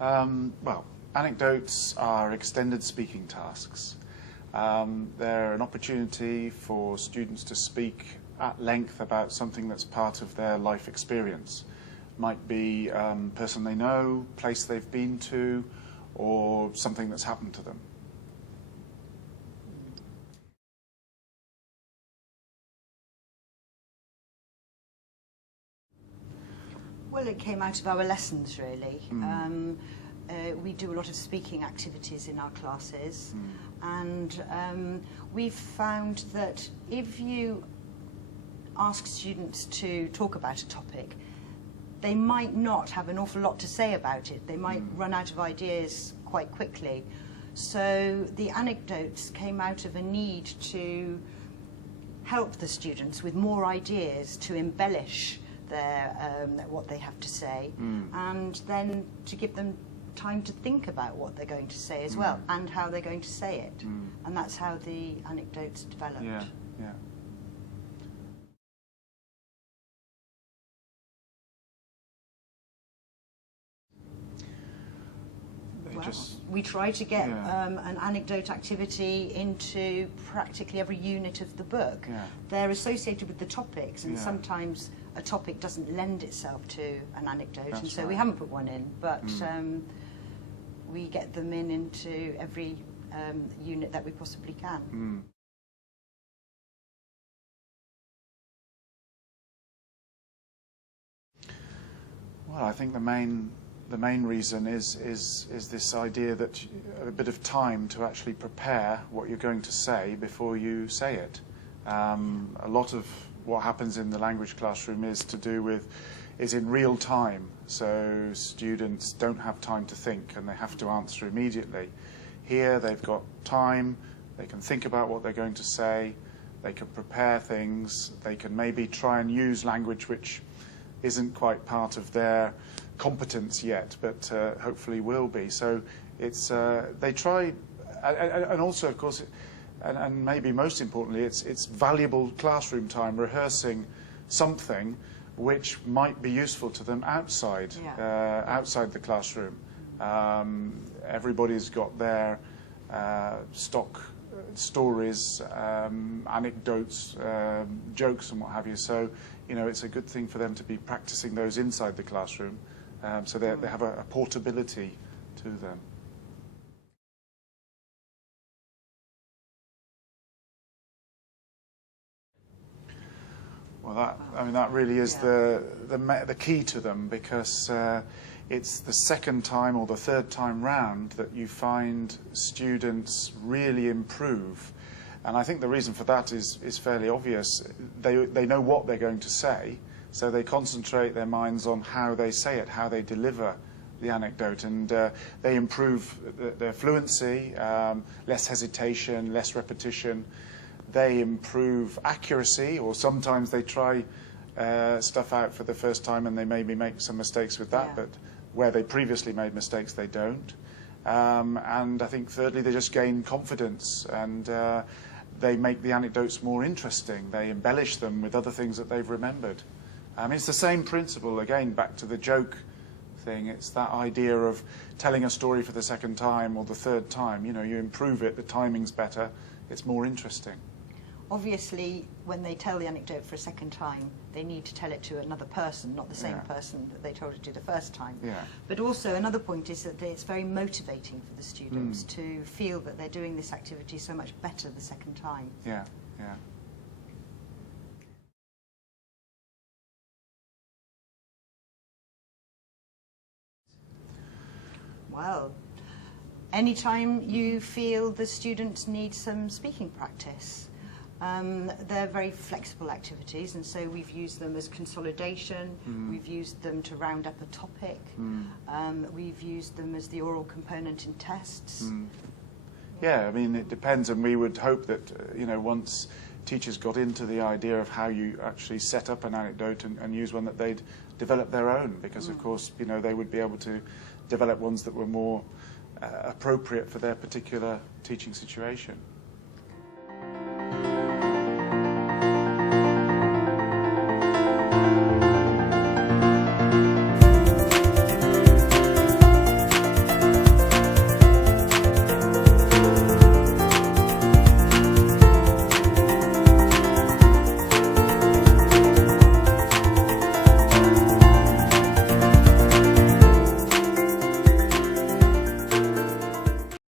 Well, anecdotes are extended speaking tasks. They're an opportunity for students to speak at length about something that's part of their life experience. Might be person they know, place they've been to, or something that's happened to them. Well, it came out of our lessons, really. We do a lot of speaking activities in our classes, and we've found that if you ask students to talk about a topic, they might not have an awful lot to say about it. They might run out of ideas quite quickly. So the anecdotes came out of a need to help the students with more ideas to embellish their what they have to say, and then to give them time to think about what they're going to say as well, and how they're going to say it. And that's how the anecdotes developed. Yeah, yeah. Well, we try to get an anecdote activity into practically every unit of the book. They're associated with the topics, and sometimes a topic doesn't lend itself to an anecdote, and so we haven't put one in, but we get them into every unit that we possibly can. Well, I think the main reason is this idea that a bit of time to actually prepare what you're going to say before you say it. A lot of what happens in the language classroom is in real time, so students don't have time to think and they have to answer immediately. Here they've got time, they can think about what they're going to say, they can prepare things, they can maybe try and use language which isn't quite part of their competence yet, but hopefully will be. So it's they try, and also of course, and maybe most importantly, it's valuable classroom time rehearsing something which might be useful to them outside outside the classroom. Everybody's got their stock stories, anecdotes, jokes and what have you, so you know it's a good thing for them to be practicing those inside the classroom, so they have a portability to them. Well, that really is the key to them, because it's the second time or the third time round that you find students really improve. And I think the reason for that is fairly obvious. They know what they're going to say, so they concentrate their minds on how they say it, how they deliver the anecdote, and they improve their fluency, less hesitation, less repetition. They improve accuracy, or sometimes they try stuff out for the first time and they maybe make some mistakes with that, but where they previously made mistakes, they don't. And I think thirdly, they just gain confidence, and they make the anecdotes more interesting. They embellish them with other things that they've remembered. It's the same principle, again, back to the joke thing. It's that idea of telling a story for the second time or the third time. You know, you improve it, the timing's better, it's more interesting. Obviously, when they tell the anecdote for a second time, they need to tell it to another person, not the same person that they told it to the first time. But also another point is that it's very motivating for the students to feel that they're doing this activity so much better the second time. Well, anytime you feel the students need some speaking practice, they're very flexible activities, and so we've used them as consolidation, we've used them to round up a topic, we've used them as the oral component in tests. Yeah, I mean, it depends, and we would hope that, you know, once teachers got into the idea of how you actually set up an anecdote and use one, that they'd develop their own, because of course, you know, they would be able to develop ones that were more appropriate for their particular teaching situation.